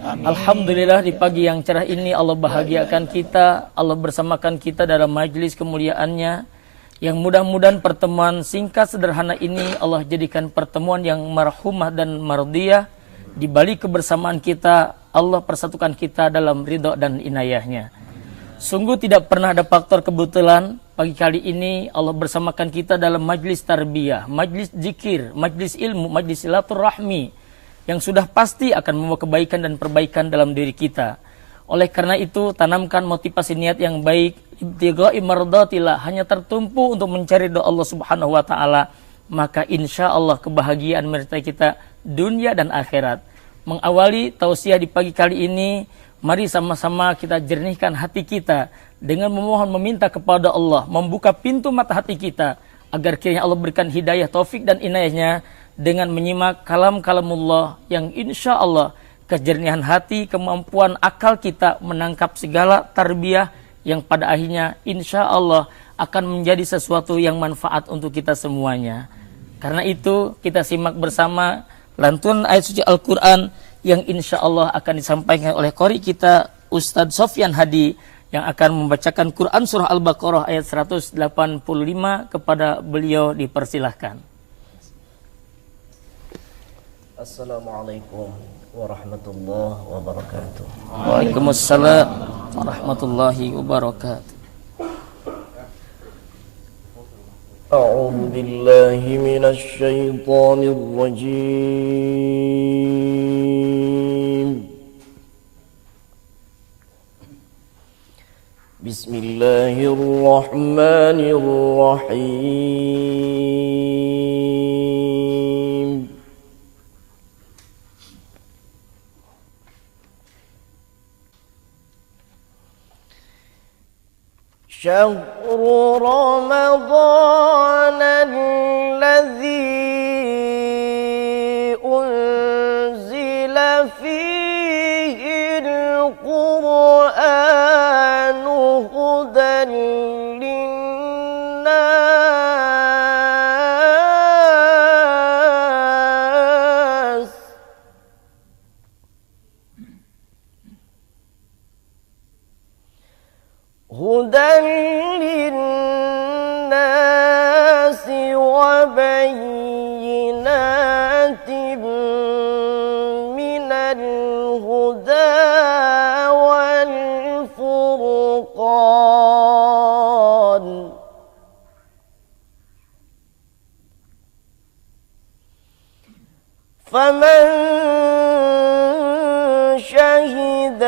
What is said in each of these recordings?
Alhamdulillah di pagi yang cerah ini Allah bahagiakan kita, Allah bersamakan kita dalam majlis kemuliaannya. Yang mudah-mudahan pertemuan singkat sederhana ini Allah jadikan pertemuan yang marhumah dan mardiyah. Di balik kebersamaan kita, Allah persatukan kita dalam ridha dan inayahnya. Sungguh tidak pernah ada faktor kebetulan. Pagi kali ini Allah bersamakan kita dalam majlis tarbiyah, majlis zikir, majlis ilmu, majlis silaturahmi, yang sudah pasti akan membawa kebaikan dan perbaikan dalam diri kita. Oleh karena itu, tanamkan motivasi niat yang baik, ibtigha'i mardatillah, hanya tertumpu untuk mencari doa Allah Subhanahu wa taala, maka insya Allah kebahagiaan menyertai kita dunia dan akhirat. Mengawali tausiah di pagi kali ini, mari sama-sama kita jernihkan hati kita dengan memohon meminta kepada Allah, membuka pintu mata hati kita agar kiranya Allah berikan hidayah, taufik dan inayahnya dengan menyimak kalam-kalamullah yang insya Allah kejernihan hati, kemampuan akal kita menangkap segala tarbiyah yang pada akhirnya insya Allah akan menjadi sesuatu yang manfaat untuk kita semuanya. Karena itu kita simak bersama lantunan ayat suci Al-Quran yang insya Allah akan disampaikan oleh qori kita Ustadz Sofyan Hadi yang akan membacakan Quran Surah Al-Baqarah ayat 185. Kepada beliau dipersilahkan. Assalamualaikum warahmatullahi wabarakatuh. Waalaikumsalam warahmatullahi wabarakatuh. A'udzu billahi minasy syaithanir rajim. Bismillahirrahmanirrahim. شهر رمضان الذي أنزل فيه القرآن هدى للناس وبينات من الهدى والفرقان فمن شهد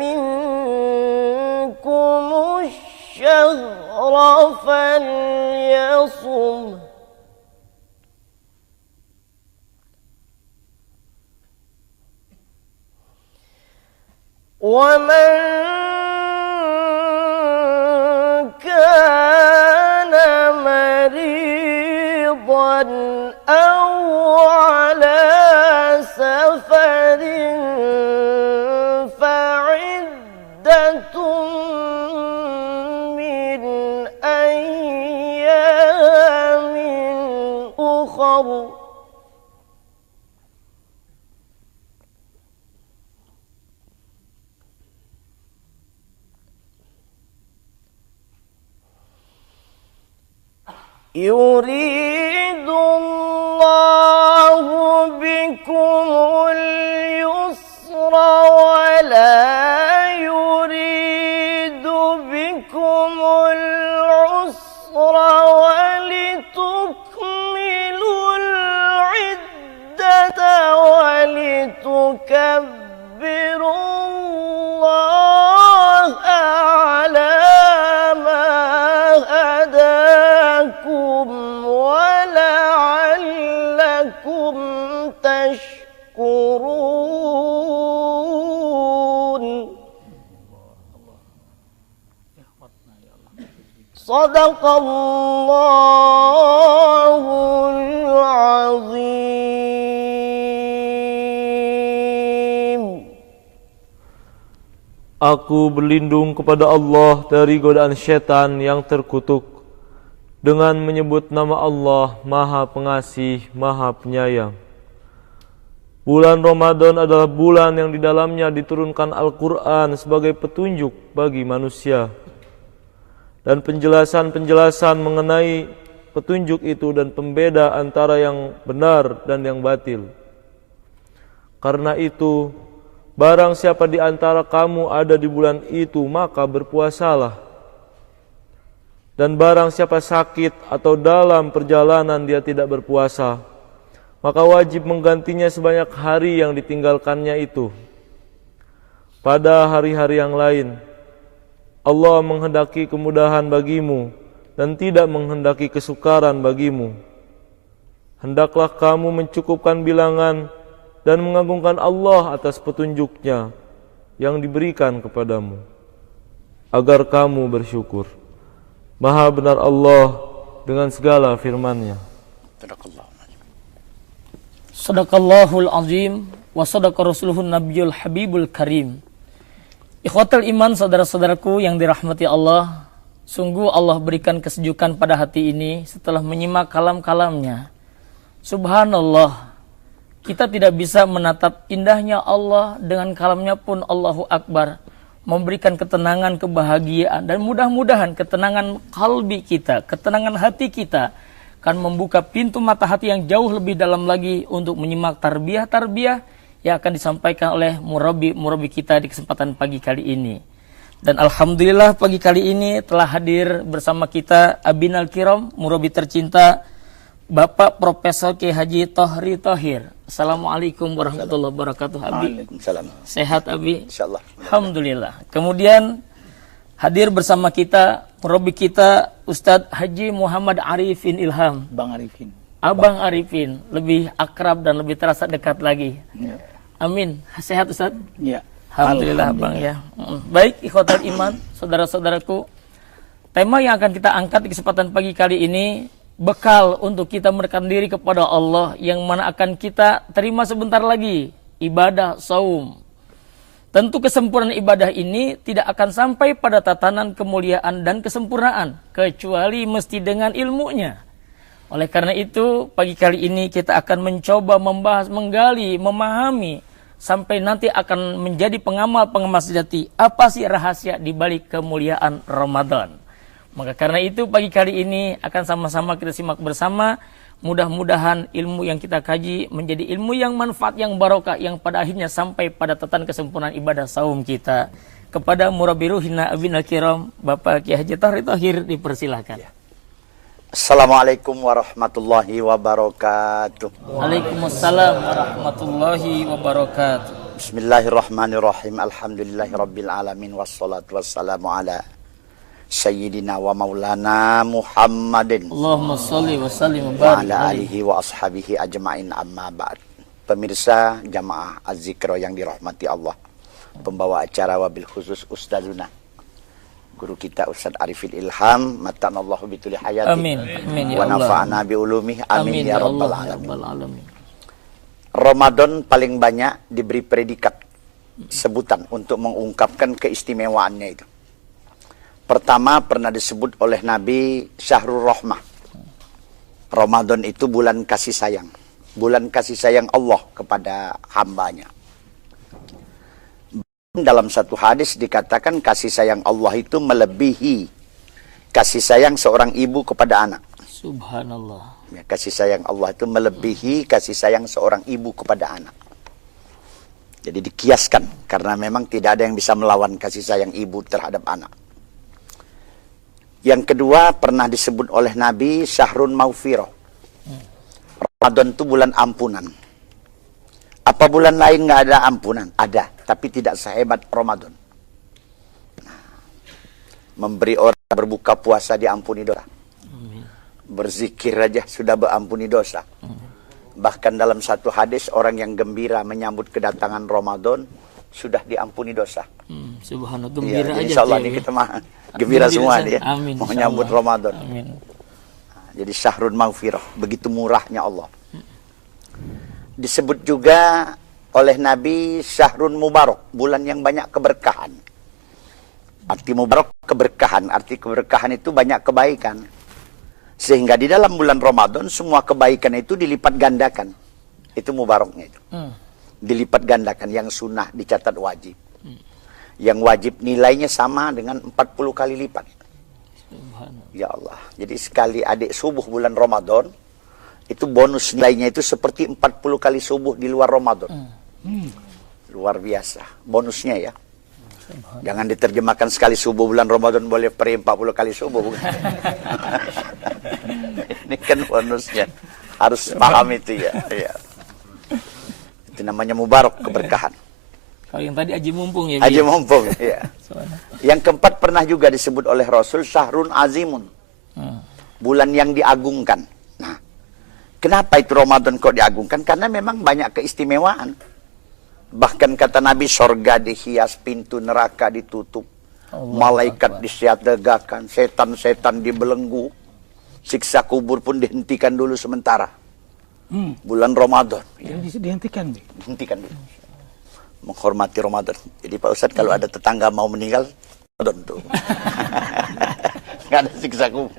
منكم الشهر فليصم ومن كان مريضا أو على سفر فعدة من أيام أخر يريد الله بكم اليسر ولا يريد بكم العسر ولتكملوا العدة ولتكبروا الله على ما هداكم ولعلكم تشكرون. صدق الله العظيم. Aku berlindung kepada Allah dari godaan syaitan yang terkutuk dengan menyebut nama Allah Maha Pengasih, Maha Penyayang. Bulan Ramadan adalah bulan yang di dalamnya diturunkan Al-Quran sebagai petunjuk bagi manusia. Dan penjelasan-penjelasan mengenai petunjuk itu dan pembeda antara yang benar dan yang batil. Karena itu, barang siapa di antara kamu ada di bulan itu, maka berpuasalah. Dan barang siapa sakit atau dalam perjalanan dia tidak berpuasa, maka wajib menggantinya sebanyak hari yang ditinggalkannya itu. Pada hari-hari yang lain, Allah menghendaki kemudahan bagimu dan tidak menghendaki kesukaran bagimu. Hendaklah kamu mencukupkan bilangan dan mengagungkan Allah atas petunjuknya yang diberikan kepadamu, agar kamu bersyukur. Maha benar Allah dengan segala firman-Nya. Sadaqallahul azim wa sadaqa rasuluhun nabiyul habibul karim. Ikhwatal iman, saudara-saudaraku yang dirahmati Allah, sungguh Allah berikan kesejukan pada hati ini setelah menyimak kalam-kalamnya. Subhanallah, kita tidak bisa menatap indahnya Allah dengan kalamnya pun Allahu Akbar, memberikan ketenangan, kebahagiaan, dan mudah-mudahan ketenangan kalbi kita, ketenangan hati kita akan membuka pintu mata hati yang jauh lebih dalam lagi untuk menyimak tarbiyah-tarbiyah yang akan disampaikan oleh murabi kita di kesempatan pagi kali ini. Dan alhamdulillah pagi kali ini telah hadir bersama kita Abinal Kiram, murabi tercinta Bapak Profesor Kiai Haji Tohri Thohir. Assalamualaikum warahmatullahi wabarakatuh, Abi. Waalaikumsalam. Sehat, Abi? Insyaallah. Alhamdulillah. Kemudian hadir bersama kita murabi kita Ustadz Haji Muhammad Arifin Ilham. Bang Arifin. Abang Arifin, lebih akrab dan lebih terasa dekat lagi. Ya. Amin. Sehat, Ustadz? Ya. Alhamdulillah, Bang ya. Baik, ikhwatal iman, saudara-saudaraku. Tema yang akan kita angkat di kesempatan pagi kali ini, bekal untuk kita mendekatkan diri kepada Allah yang mana akan kita terima sebentar lagi, ibadah saum. Tentu kesempurnaan ibadah ini tidak akan sampai pada tatanan kemuliaan dan kesempurnaan kecuali mesti dengan ilmunya. Oleh karena itu, pagi kali ini kita akan mencoba membahas, menggali, memahami sampai nanti akan menjadi pengamal sejati apa sih rahasia di balik kemuliaan Ramadan. Maka karena itu pagi kali ini akan sama-sama kita simak bersama. Mudah-mudahan ilmu yang kita kaji menjadi ilmu yang manfaat, yang barokah, yang pada akhirnya sampai pada tatanan kesempurnaan ibadah saum kita. Kepada murabi ruhina Abinal Kiram, Bapak Kiai Haji Tohri Thohir, dipersilahkan. Assalamualaikum warahmatullahi wabarakatuh. Waalaikumsalam warahmatullahi wabarakatuh. Bismillahirrahmanirrahim. Alhamdulillahirabbil alamin wassalatu wassalamu ala Sayyidina wa maulana Muhammadin Allahumma salli wa sallim wa wa barik ala alaihi. alihi wa ashabihi ajma'in amma ba'd. Pemirsa jamaah Az-Zikro yang dirahmati Allah, pembawa acara wabil khusus Ustazuna, guru kita Ustaz Arifin Ilham, matanallahu bituli hayati. Amin. Amin ya Wa Allah. nafa'ana bi ulumih. Amin ya rabbal Allah, ya alamin. rabbal alamin. Ramadan paling banyak diberi predikat, sebutan untuk mengungkapkan keistimewaannya itu. Pertama pernah disebut oleh Nabi Syahrul Rahmah. Ramadan itu bulan kasih sayang. Bulan kasih sayang Allah kepada hambanya. Dalam satu hadis dikatakan kasih sayang Allah itu melebihi kasih sayang seorang ibu kepada anak. Subhanallah. Ya, kasih sayang Allah itu melebihi kasih sayang seorang ibu kepada anak. Jadi dikiaskan, karena memang tidak ada yang bisa melawan kasih sayang ibu terhadap anak. Yang kedua pernah disebut oleh Nabi Syahrun Maghfirah. Ramadan itu bulan ampunan. Apa bulan lain nggak ada ampunan? Ada, tapi tidak sehebat Ramadan. Nah, memberi orang berbuka puasa diampuni dosa. Berzikir aja sudah berampuni dosa. Bahkan dalam satu hadis, orang yang gembira menyambut kedatangan Ramadan sudah diampuni dosa. Subhanallah, Ya, gembira aja. insya Allah tuh, nih ya. kita mah gembira semua saja. dia. Amin, Mau insya nyambut Allah. Ramadan. Amin. Jadi Syahrul Maghfirah, begitu murahnya Allah. Disebut juga oleh Nabi Syahrul Mubarak, bulan yang banyak keberkahan. Arti mubarak keberkahan, arti keberkahan itu banyak kebaikan. Sehingga di dalam bulan Ramadan semua kebaikan itu dilipat gandakan. Itu mubaraknya itu. Dilipat gandakan. Yang sunnah dicatat wajib. Yang wajib nilainya sama dengan 40 kali lipat. Ya Allah. Jadi sekali adik subuh bulan Ramadan, itu bonus nilainya itu seperti 40 kali subuh di luar Ramadan. Luar biasa. Bonusnya ya. Jangan diterjemahkan sekali subuh bulan Ramadan boleh per 40 kali subuh. Bukan? Ini kan bonusnya. Harus paham itu ya. Ya. Itu namanya mubarak, keberkahan. Kalau yang tadi Haji Mumpung ya. Haji Mumpung, ya. Yang keempat pernah juga disebut oleh Rasul Syahrun Azimun. Bulan yang diagungkan. Nah, kenapa itu Ramadan kok diagungkan? Karena memang banyak keistimewaan. Bahkan kata Nabi, sorga dihias, pintu neraka ditutup. Malaikat disiagakan, setan-setan dibelenggu. Siksa kubur pun dihentikan dulu sementara. Bulan Ramadan. Yang dihentikan, Dihentikan dulu. Menghormati Ramadan. Jadi Pak Ustadz kalau ada tetangga mau meninggal, Ramadan tuh. Nggak ada siksa kubur.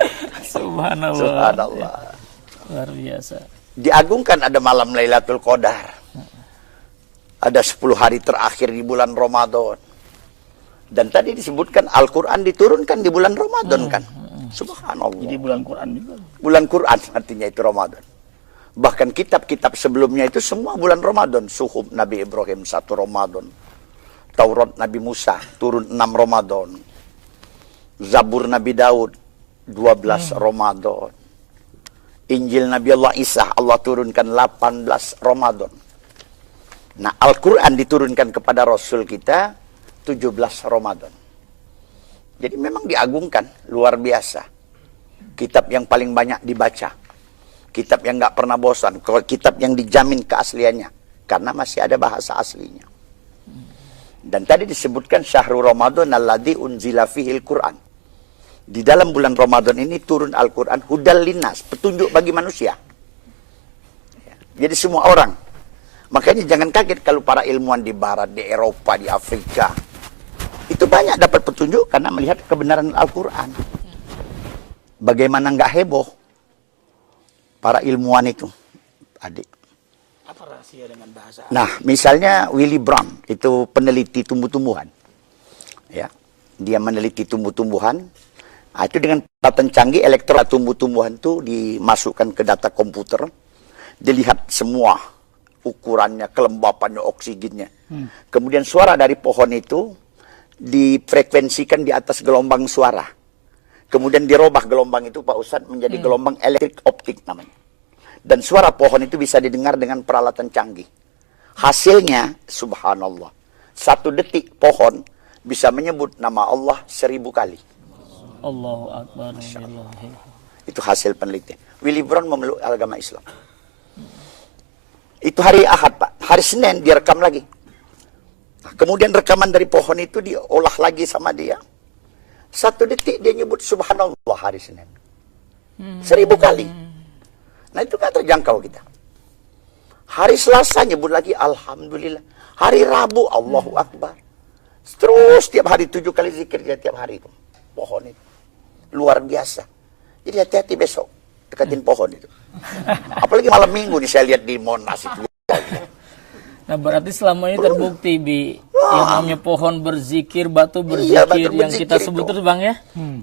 Subhanallah. Subhanallah. Luar biasa. Diagungkan ada malam Lailatul Qadar. Ada 10 hari terakhir di bulan Ramadan. Dan tadi disebutkan Al-Quran diturunkan di bulan Ramadan kan. Subhanallah. Jadi bulan Quran juga. Bulan Quran artinya itu Ramadan. Bahkan kitab-kitab sebelumnya itu semua bulan Ramadan. Suhuf Nabi Ibrahim 1 Ramadan. Taurat Nabi Musa turun 6 Ramadan. Zabur Nabi Daud 12 Ramadan. Injil Nabi Allah Isa Allah turunkan 18 Ramadan. Nah, Al-Quran diturunkan kepada Rasul kita 17 Ramadan. Jadi memang diagungkan, luar biasa. Kitab yang paling banyak dibaca. Kitab yang nggak pernah bosan. Kitab yang dijamin keasliannya. Karena masih ada bahasa aslinya. Dan tadi disebutkan Syahrul Ramadan alladzi unzila fihil Quran. Di dalam bulan Ramadan ini turun Al-Quran hudal linnas, petunjuk bagi manusia. Jadi semua orang. Makanya jangan kaget kalau para ilmuwan di barat, di Eropa, di Afrika. Itu banyak dapat petunjuk karena melihat kebenaran Al-Quran. Bagaimana nggak heboh para ilmuwan itu, adik. Apa rahasia dengan bahasa? Nah, misalnya Willy Brown, itu peneliti tumbuh-tumbuhan. Ya, dia meneliti tumbuh-tumbuhan. Nah, itu dengan peralatan canggih, elektron tumbuh-tumbuhan itu dimasukkan ke data komputer. Dilihat semua ukurannya, kelembapannya, oksigennya. Kemudian suara dari pohon itu difrekuensikan di atas gelombang suara. Kemudian dirubah gelombang itu Pak Ustadz menjadi gelombang elektrik optik namanya. Dan suara pohon itu bisa didengar dengan peralatan canggih. Hasilnya, subhanallah, 1 detik pohon bisa menyebut nama Allah 1000 kali. Allahu Akbar. Itu hasil penelitian. Willy Brown memeluk agama Islam. Itu hari Ahad, Pak. Hari Senin direkam lagi. Nah, kemudian rekaman dari pohon itu diolah lagi sama dia. 1 detik dia nyebut subhanallah hari Senin. 1000 kali. Nah itu gak terjangkau kita. Hari Selasa nyebut lagi alhamdulillah. Hari Rabu Allahu Akbar. Terus tiap hari 7 kali zikir dia tiap hari itu. Pohon itu. Luar biasa. Jadi hati-hati besok. Dekatin pohon itu. Apalagi malam minggu nih saya lihat di Monas itu. Nah berarti selama ini terbukti yang namanya pohon berzikir, batu berzikir, batu yang berzikir kita sebut itu. terus Bang ya.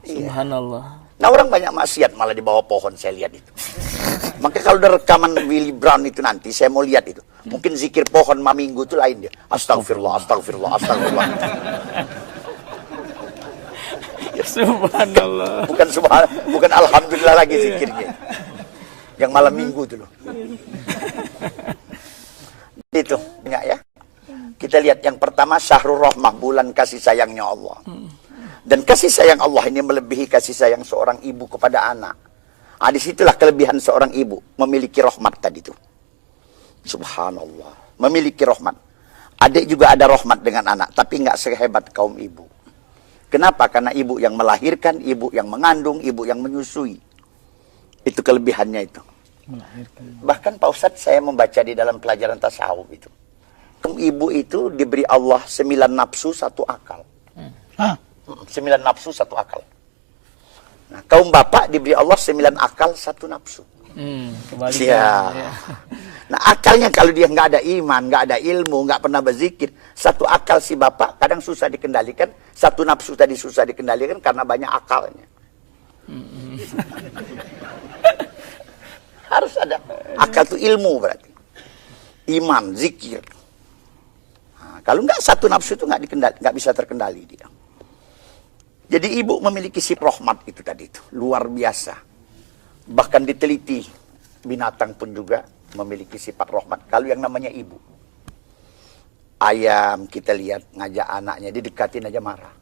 Subhanallah. Nah orang banyak maksiat malah di bawah pohon saya lihat itu. Maka kalau ada rekaman Willy Brown itu nanti saya mau lihat itu. Mungkin zikir pohon maminggu itu lain dia. Astagfirullah, astagfirullah, astagfirullah. Subhanallah. Bukan alhamdulillah lagi zikirnya. Yang malam minggu itu loh. Itu ya. Kita lihat yang pertama Syahrul Rahmah, bulan kasih sayangnya Allah. Dan kasih sayang Allah ini melebihi kasih sayang seorang ibu kepada anak. Nah, disitulah kelebihan seorang ibu memiliki rahmat tadi itu. Subhanallah, memiliki rahmat. Adik juga ada rahmat dengan anak, tapi nggak sehebat kaum ibu. Kenapa? Karena ibu yang melahirkan, ibu yang mengandung, ibu yang menyusui. Itu kelebihannya itu. Bahkan Pak Ustadz saya membaca di dalam pelajaran tasawuf itu. Ibu itu diberi Allah 9 nafsu 1 akal. 9 nafsu 1 akal. Nah, kaum bapak diberi Allah 9 akal 1 nafsu. Kebalikan. Ya. Nah akalnya kalau dia nggak ada iman, nggak ada ilmu, nggak pernah berzikir, satu akal si bapak kadang susah dikendalikan, satu nafsu tadi susah dikendalikan karena banyak akalnya. Harus ada akal itu ilmu berarti, iman, zikir. Nah, kalau nggak satu nafsu itu nggak bisa terkendali dia. Jadi ibu memiliki sifat rahmat itu tadi itu luar biasa. Bahkan diteliti binatang pun juga memiliki sifat rahmat. Kalau yang namanya ibu, ayam kita lihat ngajak anaknya didekatin aja marah.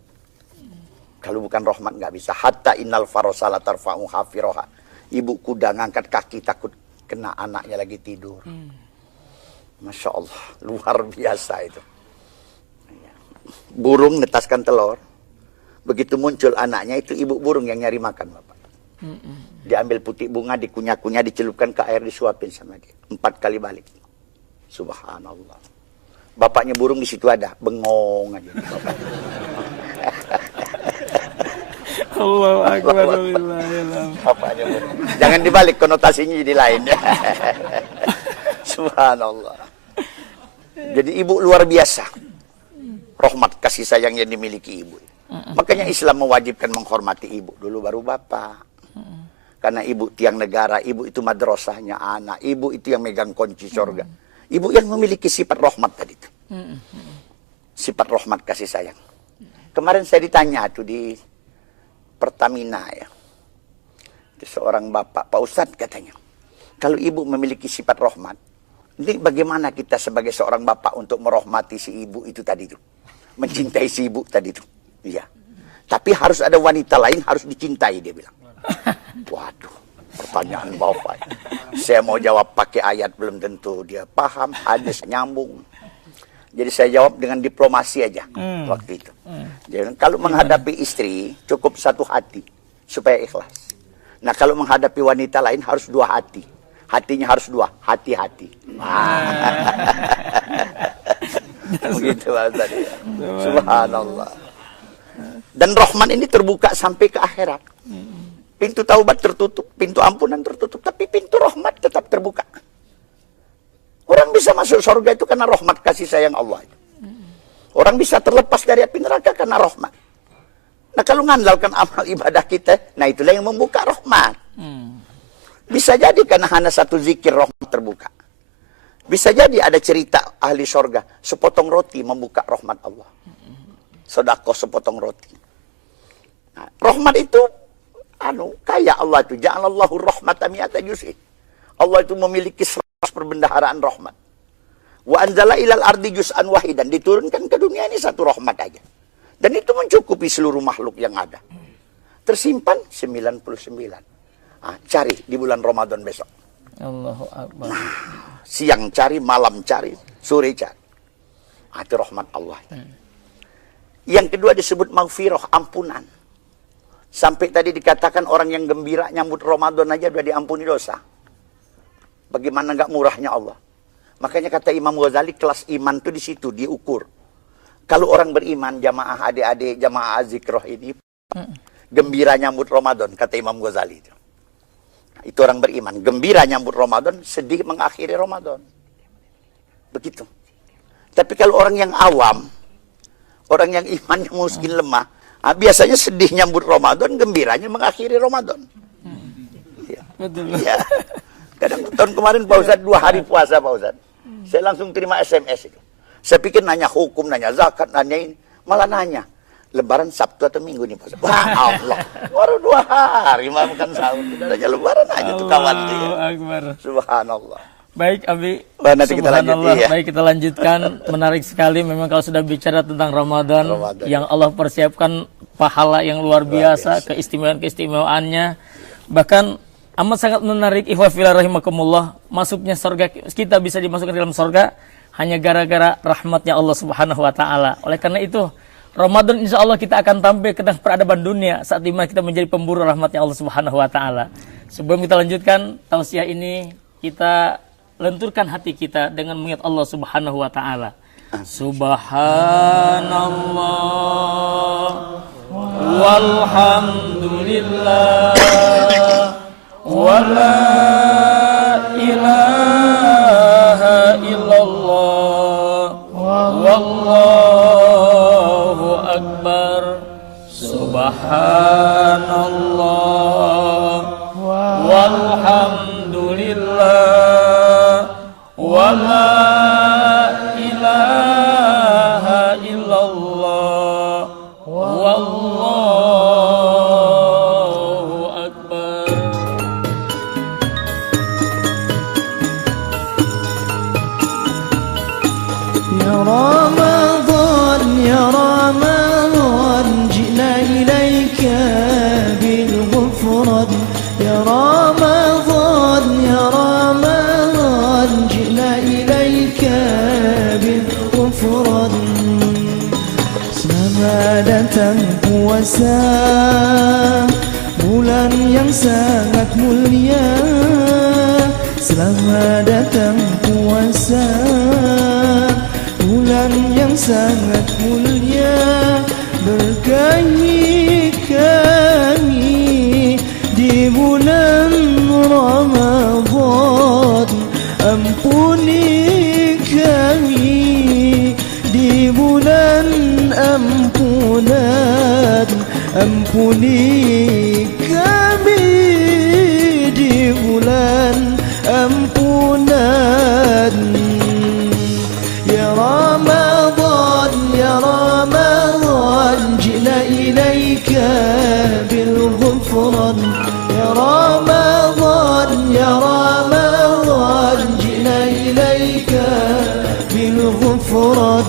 Kalau bukan rahmat nggak bisa. Hatta innal farasala tarfa'u hafiroha. Ibu kuda ngangkat kaki takut kena anaknya lagi tidur. Masya Allah, luar biasa itu. Burung netaskan telur. Begitu muncul anaknya itu ibu burung yang nyari makan, Bapak. Diambil putih bunga, dikunyah-kunyah, dicelupkan ke air, disuapin sama dia. 4 kali balik. Subhanallah. Bapaknya burung di situ ada, bengong aja. Allahu Akbar. Bapaknya burung. Jangan dibalik, konotasinya jadi lain. Subhanallah. Jadi ibu luar biasa. Rahmat kasih sayang yang dimiliki ibu. Makanya Islam mewajibkan menghormati ibu dulu baru bapak. Karena ibu tiang negara, ibu itu madrasahnya anak, ibu itu yang megang kunci surga. Ibu yang memiliki sifat rahmat tadi itu. Sifat rahmat kasih sayang. Kemarin saya ditanya tuh di Pertamina ya. Itu seorang bapak, Pak Ustadz katanya. Kalau ibu memiliki sifat rahmat, ini bagaimana kita sebagai seorang bapak untuk merahmati si ibu itu tadi itu. Mencintai si ibu tadi itu. Iya. Tapi harus ada wanita lain harus dicintai dia bilang. Waduh, pertanyaan bapak. Saya mau jawab pakai ayat belum tentu dia paham, hadis nyambung. Jadi saya jawab dengan diplomasi aja waktu itu. Jadi kalau menghadapi istri cukup satu hati supaya ikhlas. Nah kalau menghadapi wanita lain harus 2 hati. Hatinya harus 2, hati-hati. Begitu Ustaz ya. Subhanallah. Dan rahman ini terbuka sampai ke akhirat. Pintu taubat tertutup, pintu ampunan tertutup, tapi pintu rahmat tetap terbuka. Orang bisa masuk surga itu karena rahmat kasih sayang Allah. Orang bisa terlepas dari api neraka karena rahmat. Nah kalau ngandalkan amal ibadah kita, nah itulah yang membuka rahmat. Bisa jadi karena hanya satu zikir rahmat terbuka. Bisa jadi ada cerita ahli surga, sepotong roti membuka rahmat Allah. Sedekah sepotong roti. Nah, rahmat itu kaya Allah itu. Ja'alallahu rahmatan mi'ata juz'in. Allah itu memiliki 100 perbendaharaan rahmat. Wa anzala ilal ardi juz'an wahidan. Diturunkan ke dunia ini satu rahmat aja. Dan itu mencukupi seluruh makhluk yang ada. Tersimpan 99. Nah, cari di bulan Ramadan besok. Allahu Akbar. Nah, siang cari, malam cari, sore cari. Nah, itu rahmat Allah. Yang kedua disebut maghfirah, ampunan. Sampai tadi dikatakan orang yang gembira nyambut Ramadan aja udah diampuni dosa. Bagaimana nggak murahnya Allah. Makanya kata Imam Ghazali kelas iman tuh di situ diukur. Kalau orang beriman, jamaah adik-adik, jamaah zikroh ini gembira nyambut Ramadan, kata Imam Ghazali itu. Nah, itu orang beriman, gembira nyambut Ramadan, sedih mengakhiri Ramadan. Begitu. Tapi kalau orang yang awam, orang yang imannya mungkin lemah, biasanya sedih nyambut Ramadan, gembiranya mengakhiri Ramadan. Betul. Ya. Kadang tahun kemarin Pak Ustadz 2 hari puasa Pak Ustadz. Saya langsung terima SMS itu. Saya pikir nanya hukum, nanya zakat, nanya ini. Malah nanya, Lebaran Sabtu atau Minggu nih Pak Ustadz. Wah Allah, baru 2 hari makan sahur. Udah aja Lebaran aja tuh kawan dia. Akbar. Subhanallah. Baik Abi, nanti kita lanjut, iya. Baik kita lanjutkan. Menarik sekali memang kalau sudah bicara tentang Ramadan yang Allah persiapkan pahala yang luar biasa, keistimewaan-keistimewaannya. Bahkan amat sangat menarik ikhwah fillah rahimakumullah, masuknya surga, kita bisa dimasukkan dalam surga hanya gara-gara rahmatnya Allah Subhanahu wa taala. Oleh karena itu, Ramadan insya Allah kita akan tampil ke peradaban dunia saat dimana kita menjadi pemburu rahmatnya Allah Subhanahu wa taala. Sebelum kita lanjutkan tausiah ini, kita lenturkan hati kita dengan mengingat Allah Subhanahu wa taala. Subhanallah walhamdulillah wa la ilaha Subhanallah walhamdulillah wa la ilaha illallah wallahu akbar. يا رمضان يا رمضان جئنا إليك بالغفران يا رمضان يا رمضان جئنا إليك بالغفران Selamat datang puasa bulan yang sangat mulia. Selamat datang puasa bulan yang sangat mulia. Berkahi kami di bulan Ramadan. Ampuni kami di bulan ampunan. Ampuni kami di bulan ampunan. Ya Ramadan ya Ramadan jina ilaika bil ghufran. Ya Ramadan ya Ramadan jina ilaika bil ghufran.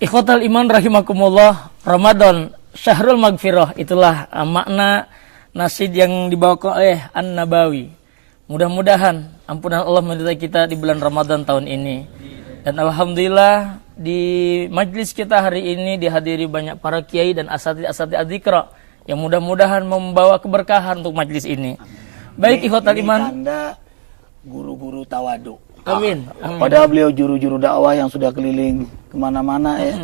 Ikhwatal iman rahimakumullah, Ramadan Syahrul Maghfirah, itulah makna nasid yang dibawakan oleh An-Nabawi. Mudah-mudahan ampunan Allah menyertai kita di bulan Ramadan tahun ini. Dan alhamdulillah di majlis kita hari ini dihadiri banyak para kiai dan asatidz adzikra yang mudah-mudahan membawa keberkahan untuk majlis ini. Baik ikhwatal iman, tanda guru-guru tawadu. amin. Padahal beliau juru-juru dakwah yang sudah keliling kemana-mana ya,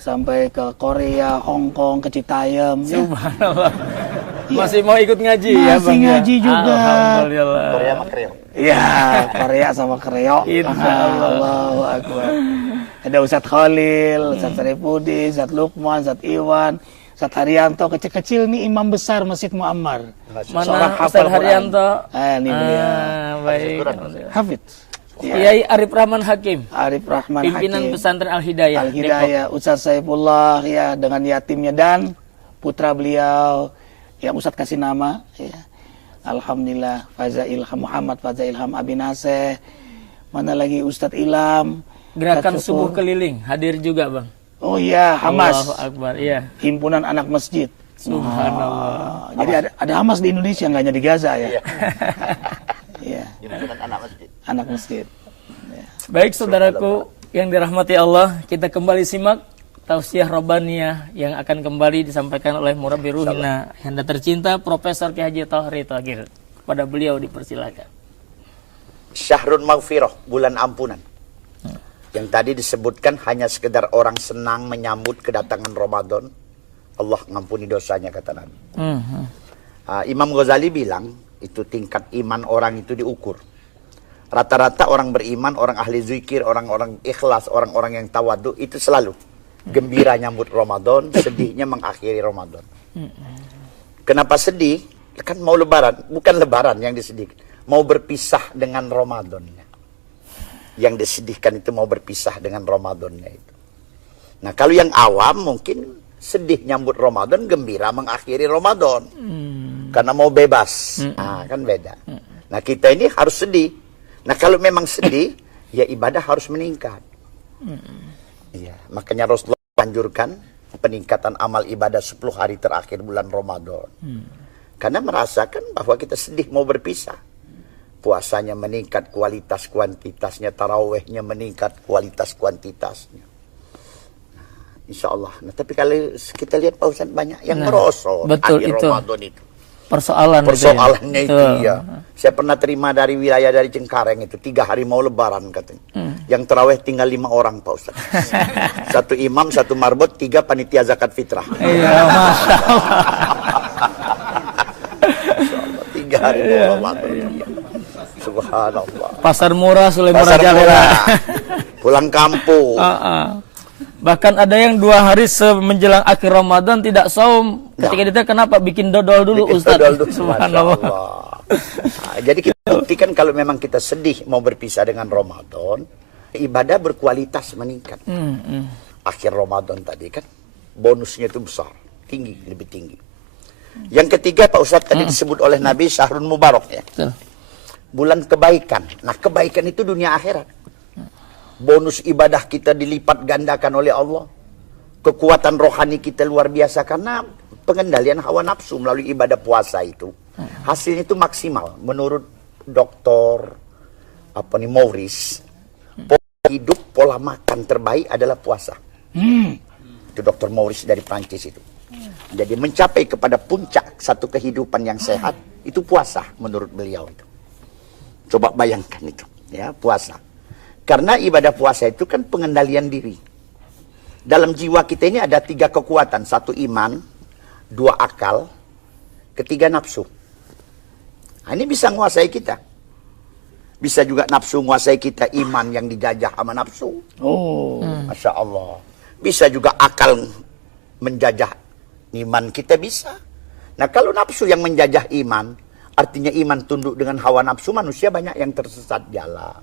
sampai ke Korea, Hong Kong, ke Citayam. Ya. Subhanallah. Masih mau ikut ngaji ya Masih Bang? ngaji juga. Alhamdulillah. Korea sama Kreo. Iya, Korea sama Kreo. Insyaallah. Allahu Akbar. Ada Ustadz Khalil, Ustadz Saripudin, Ustadz Lukman, Ustadz Iwan, Ustadz Haryanto, kecil-kecil nih imam besar Masjid Muammar. Mana Ustaz Haryanto? Ini beliau. Baik. Hafidz. Kiai Arif Rahman Hakim, Arif Rahman pimpinan Hakim. pesantren Al-Hidayah. Al-Hidayah, Ustadz Saifullah ya dengan yatimnya dan putra beliau yang Ustadz kasih nama ya. Alhamdulillah, Faza Ilham Muhammad, Faza Ilham Abi Naseh. Mana lagi Ustadz Ilham. Gerakan Ustadz subuh Syukur. keliling hadir juga Bang. Oh iya, Hamas. Allahu Akbar, iya. Himpunan Anak Masjid. Subhanallah. Jadi ada Hamas di Indonesia, nggak hanya di Gaza ya. Iya. Anak masjid. Ya. Baik saudaraku yang dirahmati Allah, kita kembali simak tausiah Robbaniyah yang akan kembali disampaikan oleh Murabbi Ruhina yang tercinta Profesor Ki Haji Thohri Thohir. Kepada beliau dipersilakan. Syahrul Maghfirah, bulan ampunan. Yang tadi disebutkan hanya sekedar orang senang menyambut kedatangan Ramadan, Allah ngampuni dosanya kata Nabi. Imam Ghazali bilang itu tingkat iman orang itu diukur. Rata-rata orang beriman, orang ahli zikir, orang-orang ikhlas, orang-orang yang tawadu itu selalu gembira nyambut Ramadan, sedihnya mengakhiri Ramadan. Kenapa sedih? Kan mau lebaran, bukan lebaran yang disedihkan, mau berpisah dengan Ramadannya. Yang disedihkan itu mau berpisah dengan Ramadannya itu. Nah, kalau yang awam mungkin sedih nyambut Ramadan, gembira mengakhiri Ramadan. Karena mau bebas. Nah, kan beda. Nah, kita ini harus sedih. Nah, kalau memang sedih, ya ibadah harus meningkat. Iya, makanya Rasulullah anjurkan peningkatan amal ibadah 10 hari terakhir bulan Ramadan. Karena merasakan bahwa kita sedih mau berpisah. Puasanya meningkat kualitas kuantitasnya, tarawehnya meningkat kualitas kuantitasnya. Insya Allah. Nah, tapi kalau kita lihat Pak Ustaz banyak yang merosot betul akhir itu. Ramadan itu. Persoalannya Persoalannya itu ya. Saya pernah terima dari wilayah dari Cengkareng itu 3 hari mau lebaran katanya. Yang terawih tinggal 5 orang Pak Ustaz. 1 imam, 1 marbot, 3 panitia zakat fitrah. Iya, Masya Allah. 3 hari mau lebaran. Subhanallah. Pasar murah Sulaiman Pasar Raja. murah. Pulang kampung. Bahkan ada yang 2 hari menjelang akhir Ramadan tidak saum. Ketika ditanya kenapa bikin dodol dulu Ustaz. Subhanallah. Nah, jadi kita buktikan kalau memang kita sedih mau berpisah dengan Ramadan, ibadah berkualitas meningkat. Akhir Ramadan tadi kan bonusnya itu besar, tinggi, lebih tinggi. Yang ketiga Pak Ustadz tadi disebut oleh Nabi Syahrun Mubarak ya. Bulan kebaikan. Nah, kebaikan itu dunia akhirat. Bonus ibadah kita dilipat gandakan oleh Allah. Kekuatan rohani kita luar biasa karena pengendalian hawa nafsu melalui ibadah puasa itu. Hasilnya itu maksimal menurut Dr. Morris. Pola hidup, pola makan terbaik adalah puasa. Itu Dr. Morris dari Prancis itu. Jadi mencapai kepada puncak satu kehidupan yang sehat itu puasa menurut beliau itu. Coba bayangkan itu, ya, puasa. Karena ibadah puasa itu kan pengendalian diri. Dalam jiwa kita ini ada 3 kekuatan. 1 iman, 2 akal, 3 nafsu. Nah, ini bisa menguasai kita. Bisa juga nafsu menguasai kita, iman yang dijajah sama nafsu. Masya Allah. Bisa juga akal menjajah iman kita bisa. Nah, kalau nafsu yang menjajah iman, artinya iman tunduk dengan hawa nafsu, manusia banyak yang tersesat jalan.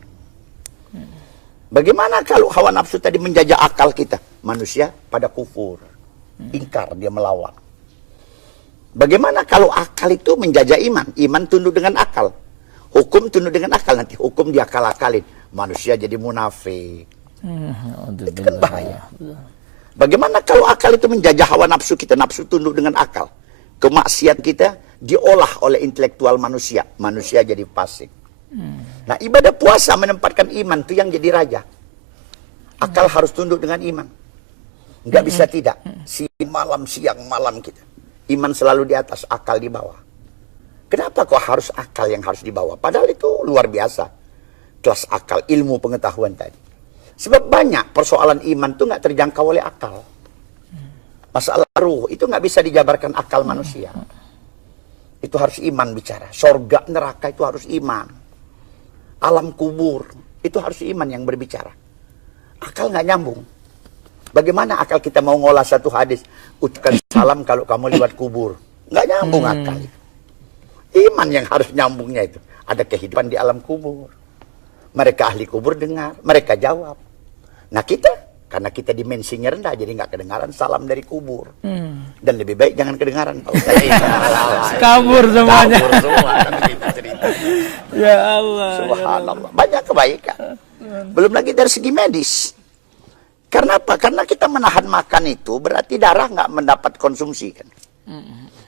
Bagaimana kalau hawa nafsu tadi menjajah akal kita? Manusia pada kufur, ingkar, dia melawan. Bagaimana kalau akal itu menjajah iman? Iman tunduk dengan akal. Hukum tunduk dengan akal. Nanti hukum diakal-akalin. Manusia jadi munafik. Itu kan bahaya. Bagaimana kalau akal itu menjajah hawa nafsu kita? Nafsu tunduk dengan akal. Kemaksiatan kita diolah oleh intelektual manusia. Manusia jadi fasik. Nah, ibadah puasa menempatkan iman itu yang jadi raja. Akal harus tunduk dengan iman. Nggak bisa tidak. Siang malam kita. Iman selalu di atas, akal di bawah. Kenapa kok harus akal yang harus di bawah? Padahal itu luar biasa. Kelas akal, ilmu pengetahuan tadi. Sebab banyak persoalan iman itu nggak terjangkau oleh akal. Masalah ruh itu nggak bisa dijabarkan akal manusia. Itu harus iman bicara. Sorga, neraka itu harus iman. Alam kubur itu harus iman yang berbicara. Akal nggak nyambung. Bagaimana akal kita mau ngolah satu hadis? Ucapkan salam kalau kamu lewat kubur. Nggak nyambung akal. Iman yang harus nyambungnya itu. Ada kehidupan di alam kubur. Mereka ahli kubur dengar, mereka jawab. Nah kita, karena kita dimensinya rendah, jadi nggak kedengaran salam dari kubur. Dan lebih baik jangan kedengaran. Kabur semuanya. Kabur semua. Cerita. Ya Allah. Subhanallah. Banyak kebaikan. Belum lagi dari segi medis. Karena apa? Karena kita menahan makan itu berarti darah nggak mendapat konsumsi kan.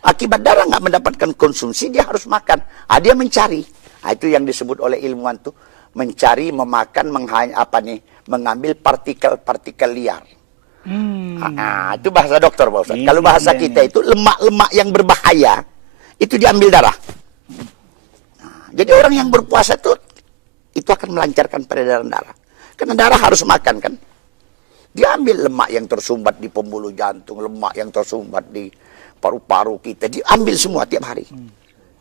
Akibat darah nggak mendapatkan konsumsi, dia harus makan. Dia mencari. Itu yang disebut oleh ilmuwan tuh mencari, memakan, mengambil partikel-partikel liar. Itu bahasa dokter, Pak Ustaz. Kalau bahasa kita itu lemak-lemak yang berbahaya itu diambil darah. Jadi orang yang berpuasa itu akan melancarkan peredaran darah. Karena darah harus makan kan. Diambil lemak yang tersumbat di pembuluh jantung, lemak yang tersumbat di paru-paru kita, diambil semua tiap hari.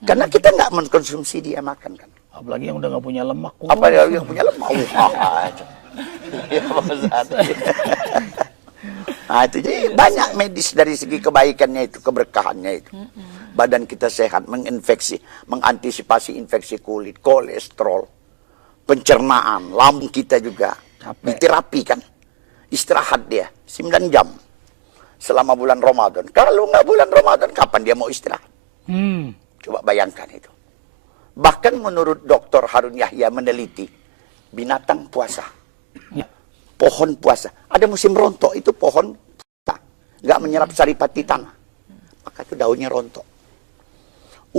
Karena kita nggak mengkonsumsi dia makan kan. Apalagi yang udah nggak punya lemak. Apa yang punya lemak? Nah, itu jadi banyak medis dari segi kebaikannya itu, keberkahannya itu. Badan kita sehat, mengantisipasi infeksi kulit, kolesterol, pencernaan, lambung kita juga. Diterapi kan. Istirahat dia 9 jam selama bulan Ramadan. Kalau nggak bulan Ramadan, kapan dia mau istirahat? Coba bayangkan itu. Bahkan menurut Dr. Harun Yahya meneliti binatang puasa, pohon puasa. Ada musim rontok itu pohon nggak menyerap saripati tanah, maka itu daunnya rontok.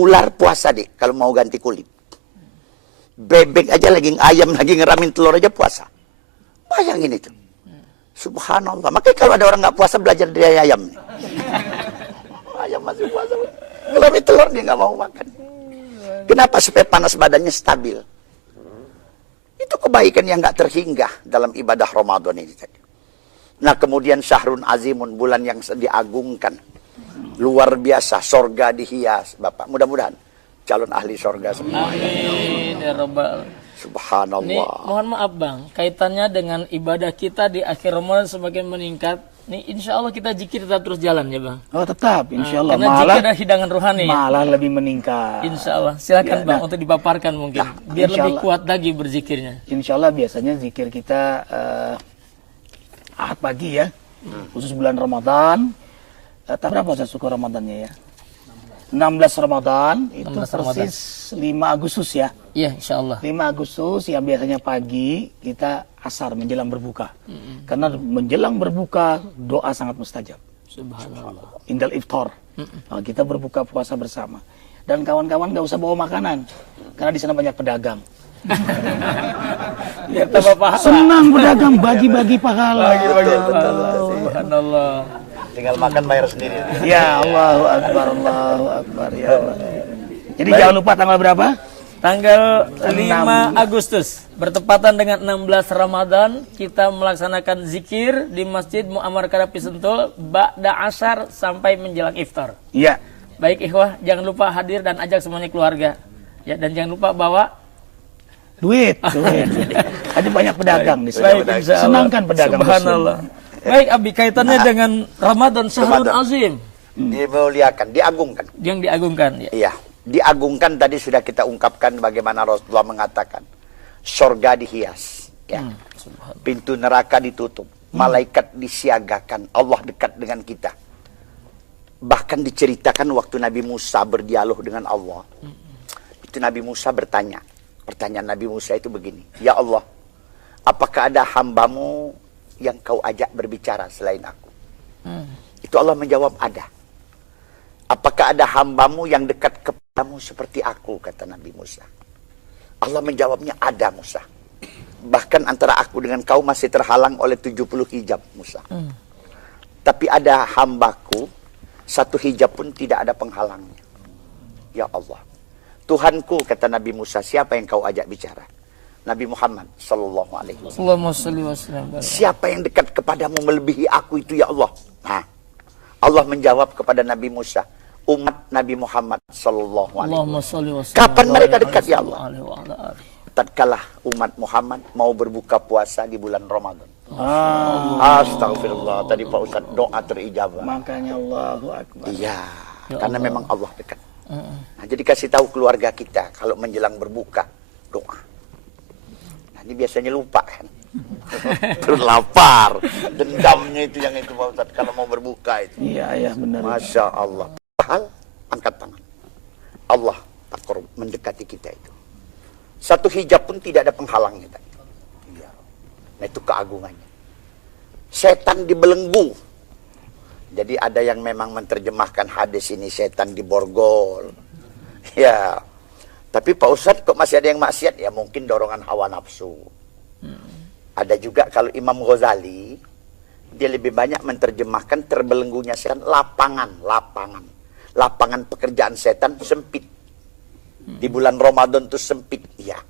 Ular puasa deh kalau mau ganti kulit. Bebek aja lagi ayam lagi ngeramin telur aja puasa. Bayangin itu. Subhanallah. Makanya kalau ada orang nggak puasa belajar dari ayam. Ayam masih puasa. Ngeramin telur dia nggak mau makan. Kenapa? Supaya panas badannya stabil. Itu kebaikan yang nggak terhingga dalam ibadah Ramadan ini tadi. Nah kemudian syahrun azimun, bulan yang diagungkan. Luar biasa, sorga dihias. Bapak, mudah-mudahan calon ahli sorga semua. Amin ya Rabbal. Subhanallah. Ini mohon maaf Bang, kaitannya dengan ibadah kita di akhir Ramadan semakin meningkat. Nih insya Allah kita zikir tetap terus jalan ya Bang. Oh tetap, insya Allah. Karena zikir adalah hidangan rohani. Malah lebih meningkat. Insya Allah. Silakan Ya, Bang nah. untuk dipaparkan mungkin. Biar insya lebih Allah. kuat lagi berzikirnya. Insya Allah biasanya zikir kita Ahad pagi ya, khusus bulan Ramadan. Berapa puasa suku Ramadannya ya? 16 Ramadan, itu 16 persis 5 Agustus ya. Iya insya Allah. 5 Agustus yang biasanya pagi kita asar menjelang berbuka. Karena menjelang berbuka doa sangat mustajab. Subhanallah. Indal iftar. Nah, kita berbuka puasa bersama. Dan kawan-kawan gak usah bawa makanan. Karena di sana banyak pedagang. Biar tambah pahala. Senang pedagang bagi-bagi pahala. Subhanallah. Tinggal makan bayar sendiri. Ya Allahu Akbar, Allahu Akbar ya Allah. Jadi jangan lupa tanggal berapa? Tanggal 5 Agustus bertepatan dengan 16 Ramadan kita melaksanakan zikir di Masjid Muammar Gaddafi Sentul ba'da asar sampai menjelang iftar. Iya. Baik ikhwah, jangan lupa hadir dan ajak semuanya keluarga. Ya, dan jangan lupa bawa Duit. Ada banyak pedagang di baik sana. insya Allah. Senangkan pedagang. Subhanallah. Baik Abi, kaitannya dengan Ramadan Syahrul Ramadan. Azim Dimuliakan, diagungkan. yang diagungkan ya. Iya, diagungkan tadi sudah kita ungkapkan bagaimana Rasulullah mengatakan. Sorga dihias. Ya. Pintu neraka ditutup. Malaikat disiagakan. Allah dekat dengan kita. Bahkan diceritakan waktu Nabi Musa berdialog dengan Allah. Itu Nabi Musa bertanya. Pertanyaan Nabi Musa itu begini. Ya Allah, apakah ada hambamu yang kau ajak berbicara selain aku? Itu Allah menjawab ada. Apakah ada hambamu yang dekat kepadamu seperti aku, kata Nabi Musa. Allah menjawabnya ada Musa. Bahkan antara aku dengan kau masih terhalang oleh 70 hijab Musa. Tapi ada hambaku, satu hijab pun tidak ada penghalangnya. Ya Allah. Tuhanku, kata Nabi Musa, siapa yang kau ajak bicara? Nabi Muhammad sallallahu alaihi wasallam. Allahumma shalli wa sallim. Siapa yang dekat kepadamu melebihi aku itu ya Allah? Nah, Allah menjawab kepada Nabi Musa, umat Nabi Muhammad sallallahu alaihi Allahumma wasallam. shalli wa sallim. Kapan mereka dekat ya Allah? Alaihi wa ala alihi. Tatkala umat Muhammad mau berbuka puasa di bulan Ramadan. Astagfirullah, tadi Pak Ustaz doa terijabah. Makanya Allahu Akbar. Iya, karena memang Allah dekat. Nah, jadi kasih tahu keluarga kita kalau menjelang berbuka doa. Nah, ini biasanya lupa kan. Terus lapar, dendamnya itu yang itu Pak Ustaz kalau mau berbuka itu. Iya, benar. Masya Allah. Hal angkat tangan. Allah takor mendekati kita itu. Satu hijab pun tidak ada penghalangnya tadi. Iya. Nah itu keagungannya. Setan dibelenggu. Jadi ada yang memang menerjemahkan hadis ini setan diborgol. Ya. Tapi Pak Ustadz kok masih ada yang maksiat? Ya mungkin dorongan hawa nafsu. Ada juga kalau Imam Ghazali, dia lebih banyak menerjemahkan terbelenggunya setan lapangan. Lapangan pekerjaan setan sempit. Di bulan Ramadan itu sempit. Ya.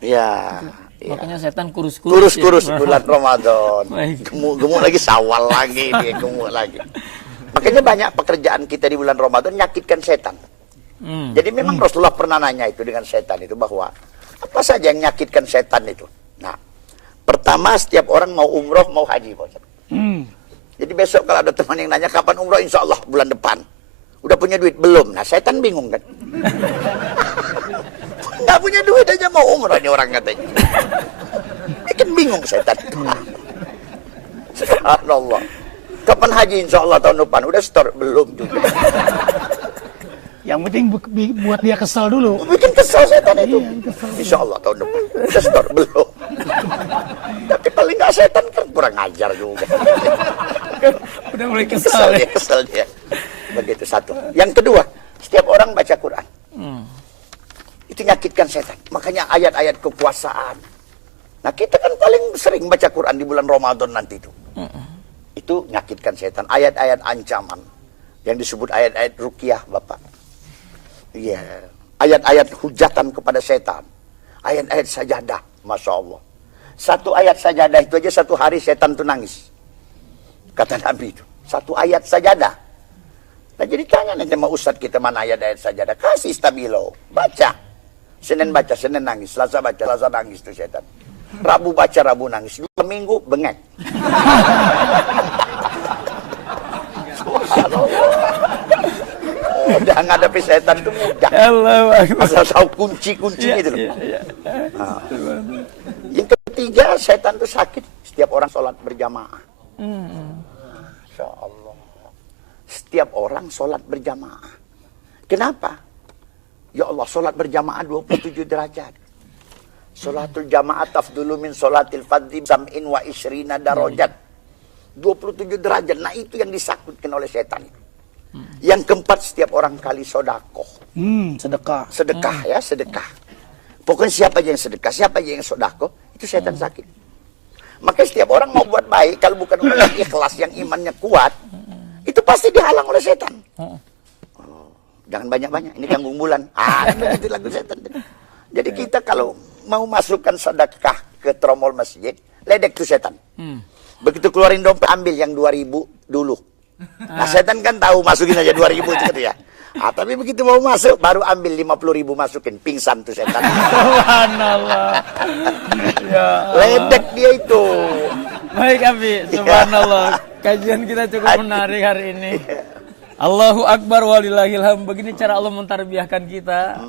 Ya. Makanya setan kurus-kurus. Kurus ya. bulan Ramadan. Baik. Gemuk lagi, sawal lagi, dia gemuk lagi. Makanya banyak pekerjaan kita di bulan Ramadan nyakitkan setan. Jadi memang Rasulullah pernah nanya itu dengan setan itu bahwa apa saja yang nyakitkan setan itu. Nah, pertama setiap orang mau umroh, mau haji. Jadi besok kalau ada teman yang nanya kapan umroh, insya Allah bulan depan. Udah punya duit? Belum. Nah setan bingung kan. Nggak punya duit aja mau umroh ini orang katanya. Bikin bingung setan. Subhanallah. Kapan haji insya Allah tahun depan? Udah store? Belum juga. Yang penting buat dia kesal dulu. Bikin kesal setan itu. Insya Allah tahun depan. Udah store? Belum. Tapi paling nggak setan kan kurang ajar juga. Udah mulai kesal ya. Kesal dia. Begitu satu. Yang kedua, setiap orang baca Quran. Itu nyakitkan setan. Makanya ayat-ayat kekuasaan. Nah kita kan paling sering baca Quran di bulan Ramadan nanti itu. Itu nyakitkan setan. Ayat-ayat ancaman. Yang disebut ayat-ayat ruqyah Bapak. Iya. ayat-ayat hujatan kepada setan. Ayat-ayat sajadah, Masya Allah. Satu ayat sajadah itu aja satu hari setan tuh nangis. Kata Nabi itu. Satu ayat sajadah. Nah jadi tanya nanti sama Ustadz kita mana ayat-ayat sajadah. Kasih stabilo. Baca. Senin baca, Senin nangis. Selasa baca, Selasa nangis tuh setan. Rabu baca, Rabu nangis. 2 minggu bengek. Udah ngadapi setan itu mudah. Asal tahu kunci-kunci gitu loh. Nah. Yang ketiga, setan itu sakit setiap orang sholat berjamaah. Masya Allah. Setiap orang sholat berjamaah. Kenapa? Ya Allah, sholat berjamaah 27 derajat. Sholatul jamaah tafdulu min sholatil fadhi sam'in wa ishrina darajat. 27 derajat. Nah itu yang disakutkan oleh setan. Yang keempat, setiap orang kali sodakoh. Sedekah. Sedekah ya, sedekah. Pokoknya siapa aja yang sedekah, siapa aja yang sodakoh, itu setan sakit. Maka setiap orang mau buat baik, kalau bukan orang yang ikhlas, yang imannya kuat, itu pasti dihalang oleh setan. Jangan banyak-banyak, ini ganggu bulan. Itu lagu setan. Jadi kita kalau mau masukkan sedekah ke tromol masjid, ledek tuh setan. Begitu keluarin dompet, ambil yang 2.000 dulu. Nah setan kan tahu masukin aja 2.000 itu ya. Tapi begitu mau masuk baru ambil 50.000 masukin, pingsan tuh setan. Subhanallah. Ya Allah. Ledek dia itu. Baik Abi, subhanallah. Kajian kita cukup menarik hari ini. Allahu Akbar walillahilham. Begini cara Allah mentarbiyahkan kita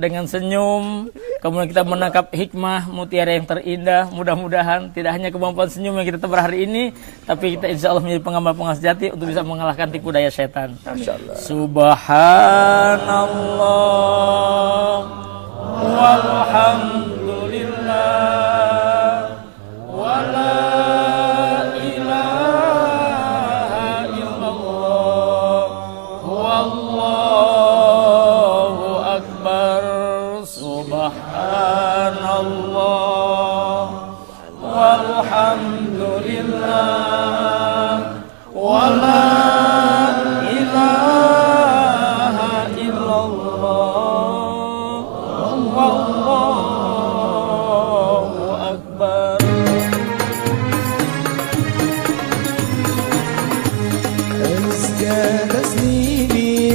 dengan senyum. Kemudian kita menangkap hikmah mutiara yang terindah. Mudah-mudahan tidak hanya kemampuan senyum yang kita tebar hari ini, tapi kita insya Allah menjadi pengamal sejati untuk bisa mengalahkan tipu daya setan. Subhanallah walhamdulillah wala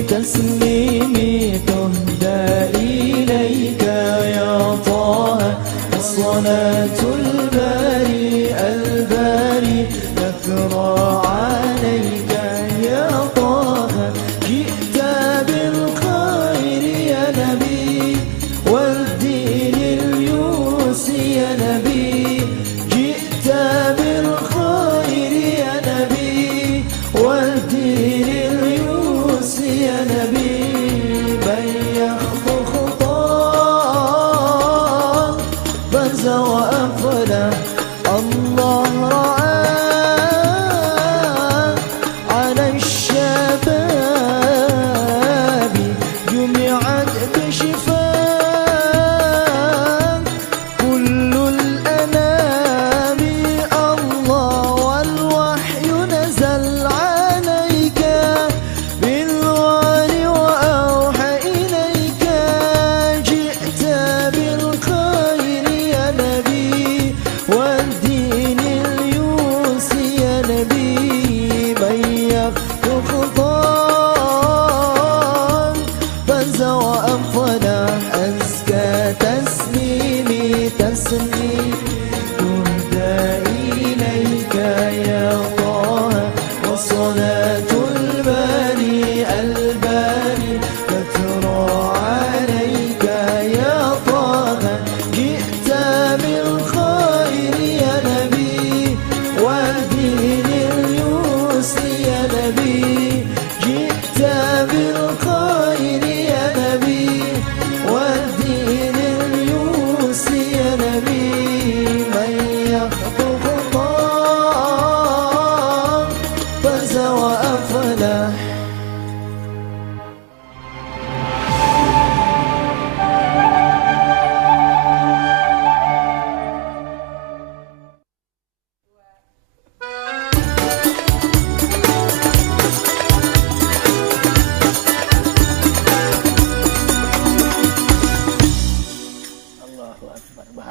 تسليمي تهدى إليك يا طه الصلاة الباري الباري تثرى عليك يا طه جئت بالخير يا نبي والدين اليوس يا نبي جئت بالخير يا نبي والدين اليوس يا نبي من يخطو خطاه فاز وأفلح الله رعاه على الشباب جمعت بشفاء كل الأنام الله والوحي نزل عليك بالوحي وأوحى إليك جئت بالخير يا نبي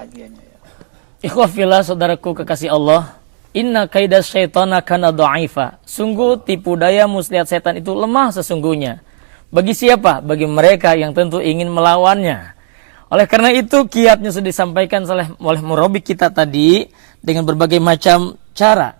bahagianya ya. Ikhwafillah, saudaraku kekasih Allah, inna kaidah syaitana kana dha'ifa. Sungguh tipu daya muslihat setan itu lemah sesungguhnya. Bagi siapa? Bagi mereka yang tentu ingin melawannya. Oleh karena itu kiatnya sudah disampaikan oleh murabbi kita tadi dengan berbagai macam cara.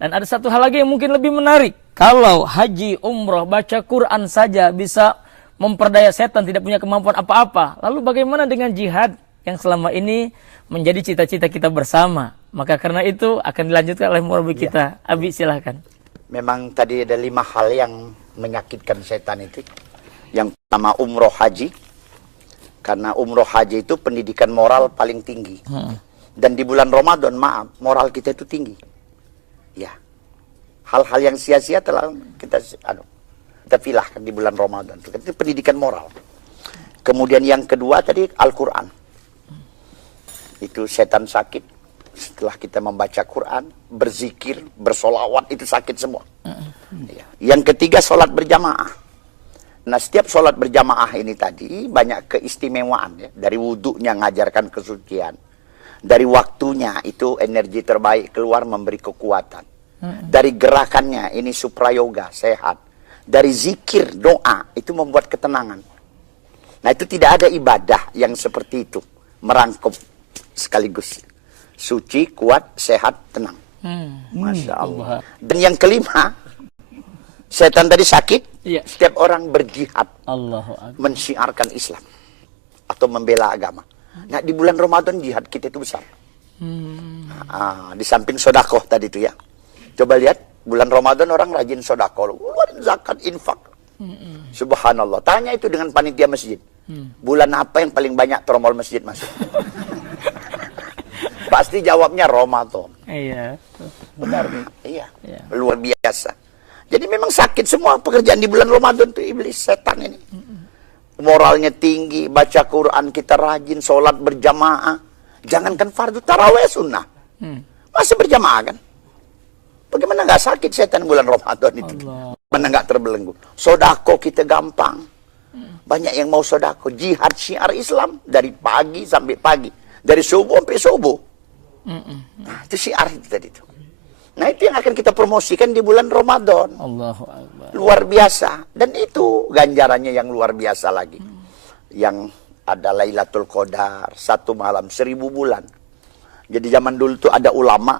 Dan ada satu hal lagi yang mungkin lebih menarik. Kalau haji, umroh, baca Quran saja bisa memperdaya setan, tidak punya kemampuan apa-apa. Lalu bagaimana dengan jihad yang selama ini menjadi cita-cita kita bersama? Maka karena itu akan dilanjutkan oleh murabbi kita. Abi silahkan. Memang tadi ada 5 hal yang menyakitkan setan itu. Yang pertama umroh haji. Karena umroh haji itu pendidikan moral paling tinggi. Dan di bulan Ramadan, maaf, moral kita itu tinggi. Ya. Hal-hal yang sia-sia telah kita filahkan di bulan Ramadan. Itu pendidikan moral. Kemudian yang kedua tadi Al-Quran. Itu setan sakit. Setelah kita membaca Quran, berzikir, bersolawat, itu sakit semua. Ya. Yang ketiga sholat berjamaah. Nah, setiap sholat berjamaah ini tadi banyak keistimewaan ya. Dari wudhunya ngajarkan kesucian. Dari waktunya itu energi terbaik keluar memberi kekuatan. Dari gerakannya ini suprayoga, sehat. Dari zikir, doa itu membuat ketenangan. Nah, itu tidak ada ibadah yang seperti itu. Merangkup sekaligus. Suci, kuat, sehat, tenang. Masya Allah. Dan yang kelima, setan tadi sakit. Iya. Setiap orang berjihad. Allahu Akbar. Mensyiarkan Islam. Atau membela agama. Nah, di bulan Ramadan jihad kita itu besar. Di samping sodakoh tadi itu ya. Coba lihat, bulan Ramadan orang rajin sodakoh. Luar zakat, infak. Subhanallah. Tanya itu dengan panitia masjid. Bulan apa yang paling banyak tromol masjid masuk? Pasti jawabnya Ramadan. Iya. Benar nih. Iya. Luar biasa. Jadi memang sakit semua pekerjaan di bulan Ramadan itu iblis, setan ini. Moralnya tinggi, baca Quran kita rajin, sholat berjamaah. Jangankan fardu, taraweh sunnah. Masih berjamaah kan? Bagaimana nggak sakit setan bulan Ramadan itu? Mana nggak terbelenggu? Sodako kita gampang. Banyak yang mau sodako. Jihad syiar Islam dari pagi sampai pagi. Dari subuh sampai subuh. Nah, itu syiar itu tadi itu. Nah, itu yang akan kita promosikan di bulan Ramadan. Allahu Akbar. Luar biasa. Dan itu ganjarannya yang luar biasa lagi. Yang ada Lailatul Qadar, 1 malam 1000 bulan. Jadi zaman dulu tuh ada ulama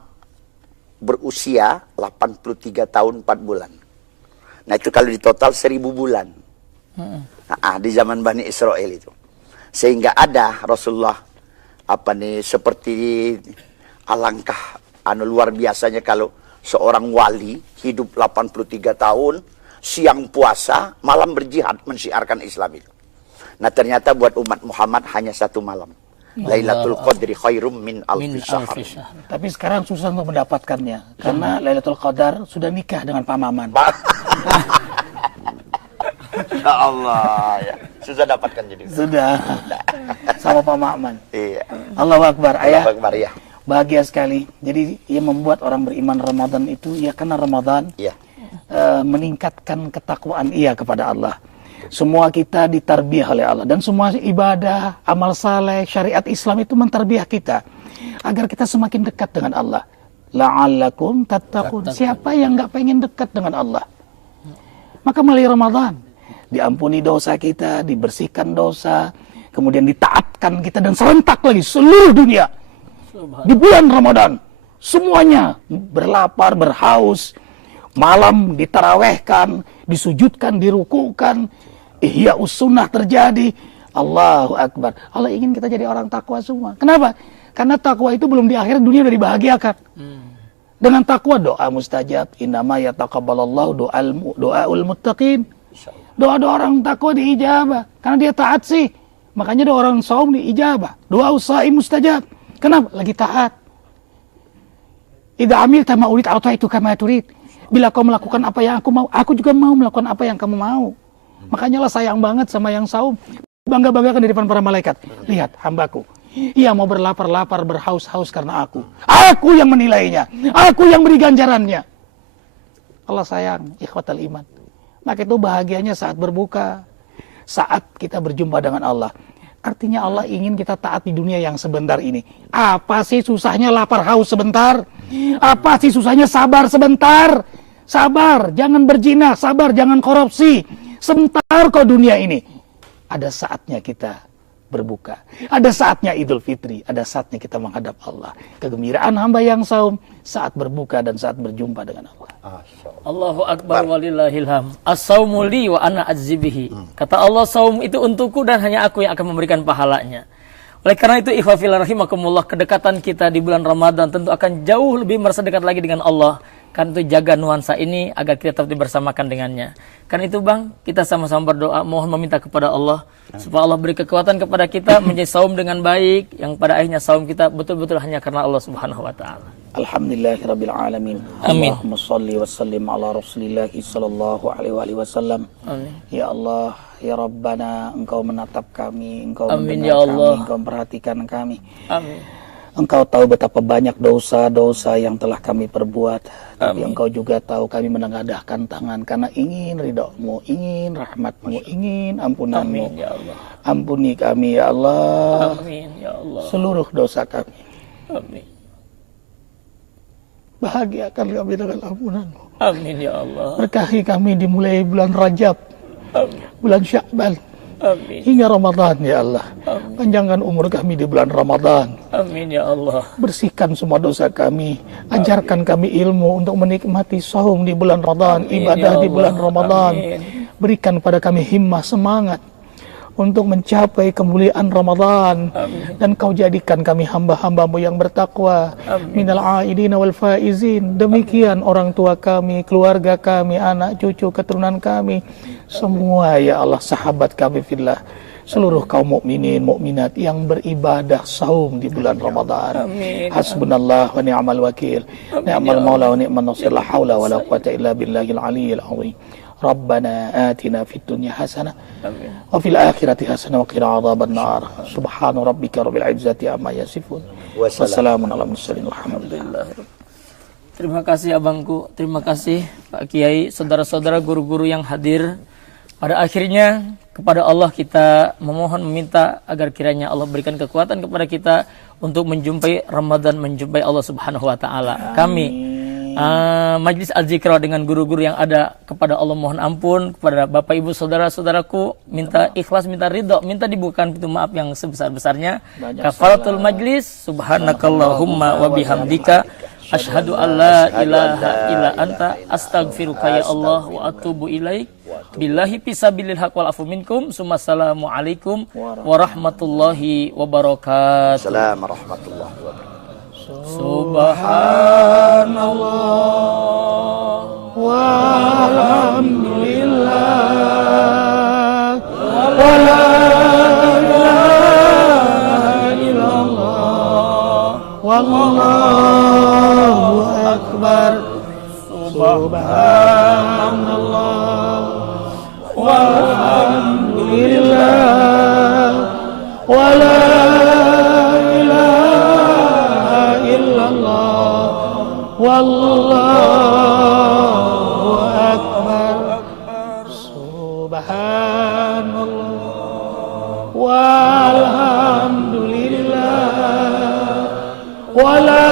berusia 83 tahun 4 bulan. Nah, itu kalau di total 1000 bulan. Di zaman Bani Israel itu. Sehingga ada Rasulullah seperti alangkah luar biasanya kalau seorang wali hidup 83 tahun, siang puasa, malam berjihad mensyiarkan Islam itu. Nah, ternyata buat umat Muhammad hanya 1 malam. Lailatul Qadri khairum min alfi syahr. Tapi sekarang susah untuk mendapatkannya karena Lailatul Qadar sudah nikah dengan Pak Maman. Ya Allah, ya. Susah dapatkan jadi. Sudah. Sama Pak Maman. Iya. Allahu Akbar, ayah. Allahu Akbar, ya. Bahagia sekali. Jadi yang membuat orang beriman Ramadan itu ya karena Ramadan meningkatkan ketakwaan ia kepada Allah. Semua kita ditarbiyah oleh Allah dan semua ibadah, amal saleh, syariat Islam itu mentarbiyah kita agar kita semakin dekat dengan Allah. La'allakum tattaqun. Siapa yang nggak pengen dekat dengan Allah? Maka melalui Ramadan diampuni dosa kita, dibersihkan dosa, kemudian ditaatkan kita dan serentak lagi seluruh dunia. Di bulan Ramadan semuanya berlapar, berhaus, malam ditarawehkan, disujudkan, dirukukan, ihya sunnah terjadi. Allahu Akbar. Allah ingin kita jadi orang takwa semua. Kenapa? Karena takwa itu belum di akhir dunia sudah dibahagiakan. Dengan takwa doa mustajab. Innama yataqabbalallahu doaul muttaqin. Doa-doa orang takwa diijabah karena dia taat sih. Makanya doa orang saum diijabah. Doa usaim mustajab. Kenapa? Lagi taat. Idza amilta ma urid ataitu kama turid. Bila kau melakukan apa yang aku mau, aku juga mau melakukan apa yang kamu mau. Makanya lah sayang banget sama yang saum. Bangga-banggakan di depan para malaikat. Lihat hambaku. Ia mau berlapar-lapar, berhaus-haus karena aku. Aku yang menilainya. Aku yang beri ganjarannya. Allah sayang, ikhwatal iman. Maka itu bahagianya saat berbuka. Saat kita berjumpa dengan Allah. Artinya Allah ingin kita taat di dunia yang sebentar ini. Apa sih susahnya lapar haus sebentar? Apa sih susahnya sabar sebentar? Sabar, jangan berzina, sabar, jangan korupsi. Sebentar kok dunia ini. Ada saatnya kita berbuka. Ada saatnya Idul Fitri, ada saatnya kita menghadap Allah. Kegembiraan hamba yang saum saat berbuka dan saat berjumpa dengan Allah. Allahu Akbar walillahil ham. As-saumu li wa ana adzibihi. Kata Allah, saum itu untukku dan hanya aku yang akan memberikan pahalanya. Oleh karena itu, ikhwah fillah rahimakumullah, kedekatan kita di bulan Ramadan tentu akan jauh lebih merasa dekat lagi dengan Allah. Karena itu jaga nuansa ini agar kita tetap dibersamakan dengannya. Karena itu Bang, kita sama-sama berdoa, mohon meminta kepada Allah supaya Allah beri kekuatan kepada kita menjadi saum dengan baik, yang pada akhirnya saum kita betul-betul hanya karena Allah Subhanahu wa taala. Alhamdulillahirabbil alamin. Amin. Allahumma shalli wa sallim ala Rasulillah sallallahu alaihi wasallam. Amin. Ya Allah, ya Rabbana, Engkau menatap kami, Engkau Amin, mendengar ya Allah. kami, Engkau memperhatikan kami. Amin. Engkau tahu betapa banyak dosa-dosa yang telah kami perbuat. Tapi Amin. Engkau juga tahu kami menengadahkan tangan karena ingin ridha-Mu, ingin rahmat-Mu, ingin ampunan-Mu. Amin ya Allah. Ampuni kami ya Allah, Amin ya Allah. seluruh dosa kami. Amin. Bahagiakan kami dengan ampunan-Mu. Amin ya Allah. Berkahi kami dimulai bulan Rajab, Amin. bulan Sya'ban, Amin. hingga Ramadan ya Allah. Amin. Panjangkan umur kami di bulan Ramadan. Amin ya Allah. Bersihkan semua dosa kami. Ajarkan kami ilmu untuk menikmati saum di bulan Ramadan, Amin, ibadah ya di bulan Allah. Ramadan. Amin. Berikan pada kami himmah, semangat untuk mencapai kemuliaan Ramadan. Amin. Dan Kau jadikan kami hamba-hamba-Mu yang bertakwa. Amin. Minal aidina wal faizin. Demikian orang tua kami, keluarga kami, anak cucu, keturunan kami, semua ya Allah, sahabat kami fillah, seluruh kaum mukminin mukminat yang beribadah saum di bulan Ramadan. Amin. Hasbunallah wa ni'mal wakil. Ni'mal maula wa ni'man nasir. La haula wa la quwata illa billahil aliyyil azim. Rabbana atina fid dunya hasanah Amin. wa fil akhirati hasanah wa qina adzaban nar. Subhana rabbika rabbil izzati amma yasifun. Wassalamun ala mursalin. Alhamdulillah. Terima kasih abangku, terima kasih Pak Kiai, saudara-saudara guru-guru yang hadir. Pada akhirnya kepada Allah kita memohon meminta agar kiranya Allah berikan kekuatan kepada kita untuk menjumpai Ramadan, menjumpai Allah Subhanahu wa taala. Kami Majlis Al-Zikra dengan guru-guru yang ada, kepada Allah mohon ampun, kepada Bapak Ibu saudara-saudaraku minta ikhlas, minta ridho, minta dibukakan pintu maaf yang sebesar-besarnya. Kafaratul majlis, subhanakallahumma wa bihamdika asyhadu an la ilaha illa anta astaghfiruka ya Allah wa atubu ilaik. Billahi fisabilil haq wal afu minkum. Sumassalamu alaikum warahmatullahi wabarakatuh. Assalamualaikum warahmatullahi wabarakatuh. Subhanallah walhamdulillah wa la ilaha illallah wallahu akbar. Subhanallah walhamdulillah wa la ilaha illallah wallahu akbar. Subhanallah walhamdulillah wa la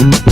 Wabarakatuh.